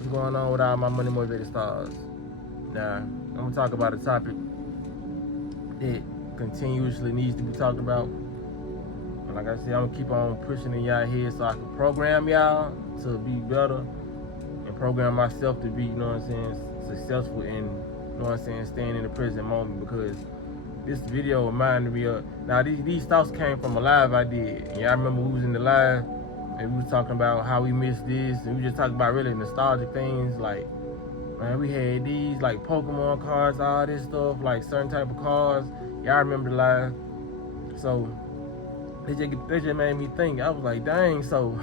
What's going on with all my money motivated stars? Now, I'm gonna talk about a topic that continuously needs to be talked about. And like I said, I'm gonna keep on pushing in y'all head so I can program y'all to be better and program myself to be, you know what I'm saying, successful in, you know what I'm saying, staying in the present moment. Because this video reminded me of, now these thoughts came from a live I did. And y'all remember we was in the live and we was talking about how we missed this, and we just talking about really nostalgic things. Like, man, we had these like Pokemon cards, all this stuff, like certain type of cards. Y'all remember the live? So they just made me think. I was like, dang. So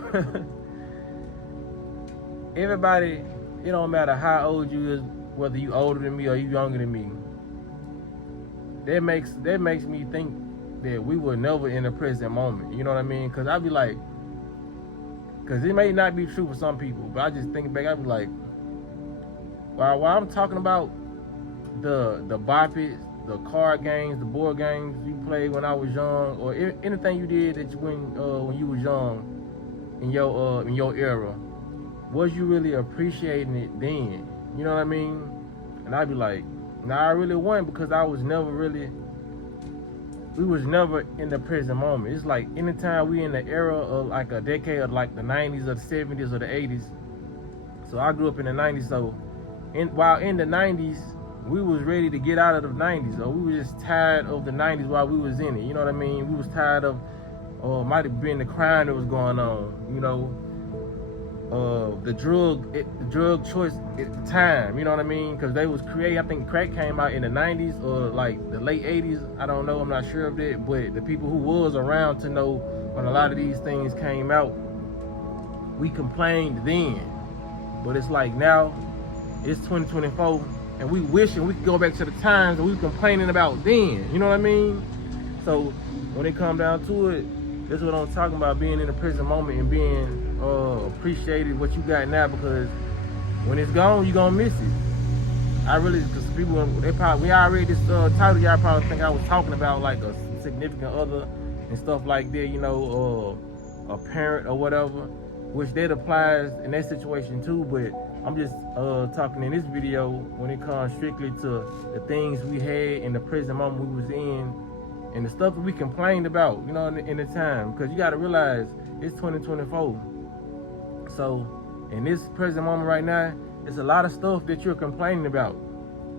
everybody, it don't matter how old you is, whether you older than me or you younger than me. That makes me think that we were never in the present moment. You know what I mean? Cause I be like, cause it may not be true for some people, but I just think back. I be like, while I'm talking about the boppets, the card games, the board games you played when I was young, or anything you did that when you was young in your era, was you really appreciating it then? You know what I mean? And I'd be like, nah, I really wasn't, because we was never in the present moment. It's like anytime we in the era of like a decade of like the 90s or the 70s or the 80s. So I grew up in the 90s, so while in the 90s, we was ready to get out of the 90s, or we were just tired of the 90s while we was in it. You know what I mean? We was tired of, or might have been the crime that was going on. You know, the drug choice at the time. You know what I mean? Because they was creating. I think crack came out in the 90s or like the late 80s. I don't know. I'm not sure of that. But the people who was around to know when a lot of these things came out, we complained then. But it's like now, it's 2024, and we wishing we could go back to the times that we complaining about then. You know what I mean? So when it come down to it, that's what I'm talking about, being in the present moment and being appreciated what you got now, because when it's gone, you gonna miss it. I really, because people, when y'all read this title, y'all probably think I was talking about like a significant other and stuff like that, you know, a parent or whatever, which that applies in that situation too. But I'm just talking in this video when it comes strictly to the things we had in the present moment we was in, and the stuff that we complained about, you know, in the time. Because you got to realize it's 2024. So in this present moment right now, it's a lot of stuff that you're complaining about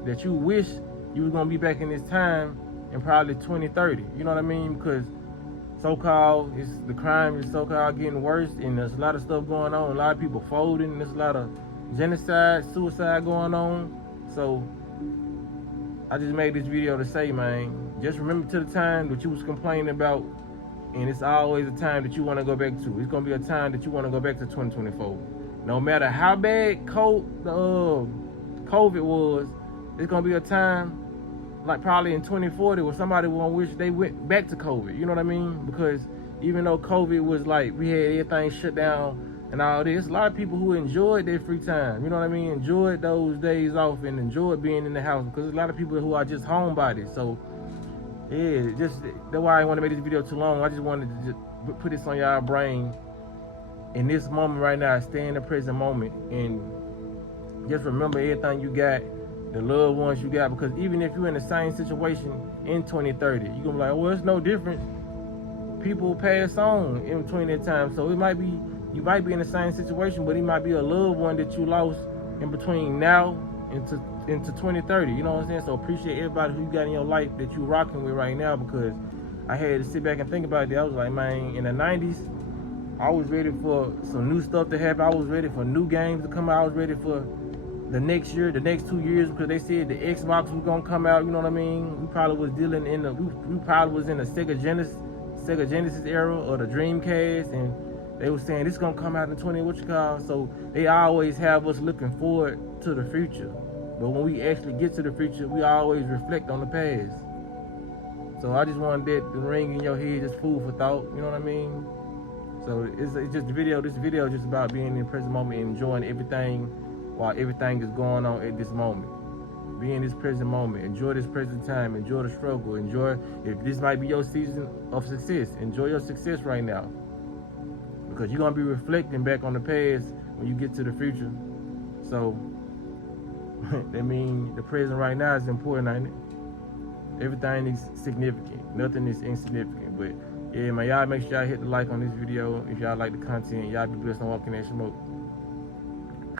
that you wish you was gonna be back in this time in probably 2030. You know what I mean? Because so-called, the crime is so-called getting worse, and there's a lot of stuff going on. A lot of people folding, and there's a lot of genocide, suicide going on. So I just made this video to say, man, just remember to the time that you was complaining about, and it's always a time that you want to go back to. It's gonna be a time that you want to go back to 2024. No matter how bad COVID was, it's gonna be a time like probably in 2040 where somebody won't wish they went back to COVID. You know what I mean? Because even though COVID was like, we had everything shut down and all this, a lot of people who enjoyed their free time, you know what I mean? Enjoyed those days off and enjoyed being in the house, because there's a lot of people who are just homebodies. So yeah, just that's why I want to make this video too long. I just wanted to just put this on y'all brain in this moment right now. Stay in the present moment and just remember everything you got, the loved ones you got, because even if you're in the same situation in 2030, you're gonna be like, well, it's no difference. People pass on in between that time. So it might be, you might be in the same situation, but it might be a loved one that you lost in between now into 2030. You know what I'm saying? So appreciate everybody who you got in your life that you rocking with right now, because I had to sit back and think about it. I was like, man, in the 90s, I was ready for some new stuff to happen. I was ready for new games to come out. I was ready for the next year, the next 2 years, because they said the Xbox was gonna come out. You know what I mean? We probably was dealing in the, we probably was in the Sega Genesis era or the Dreamcast, and they were saying this gonna come out in 20 so they always have us looking forward to the future, but when we actually get to the future, we always reflect on the past. So I just wanted that to ring in your head, just food for thought. You know what I mean? So it's just the video. This video is just about being in the present moment and enjoying everything while everything is going on at this moment. Be in this present moment. Enjoy this present time. Enjoy the struggle. Enjoy, if this might be your season of success, enjoy your success right now. Because you're going to be reflecting back on the past when you get to the future. So that means the present right now is important, ain't it? Everything is significant. Nothing is insignificant. But yeah, man, y'all make sure y'all hit the like on this video. If y'all like the content, y'all be blessed on walking that smoke.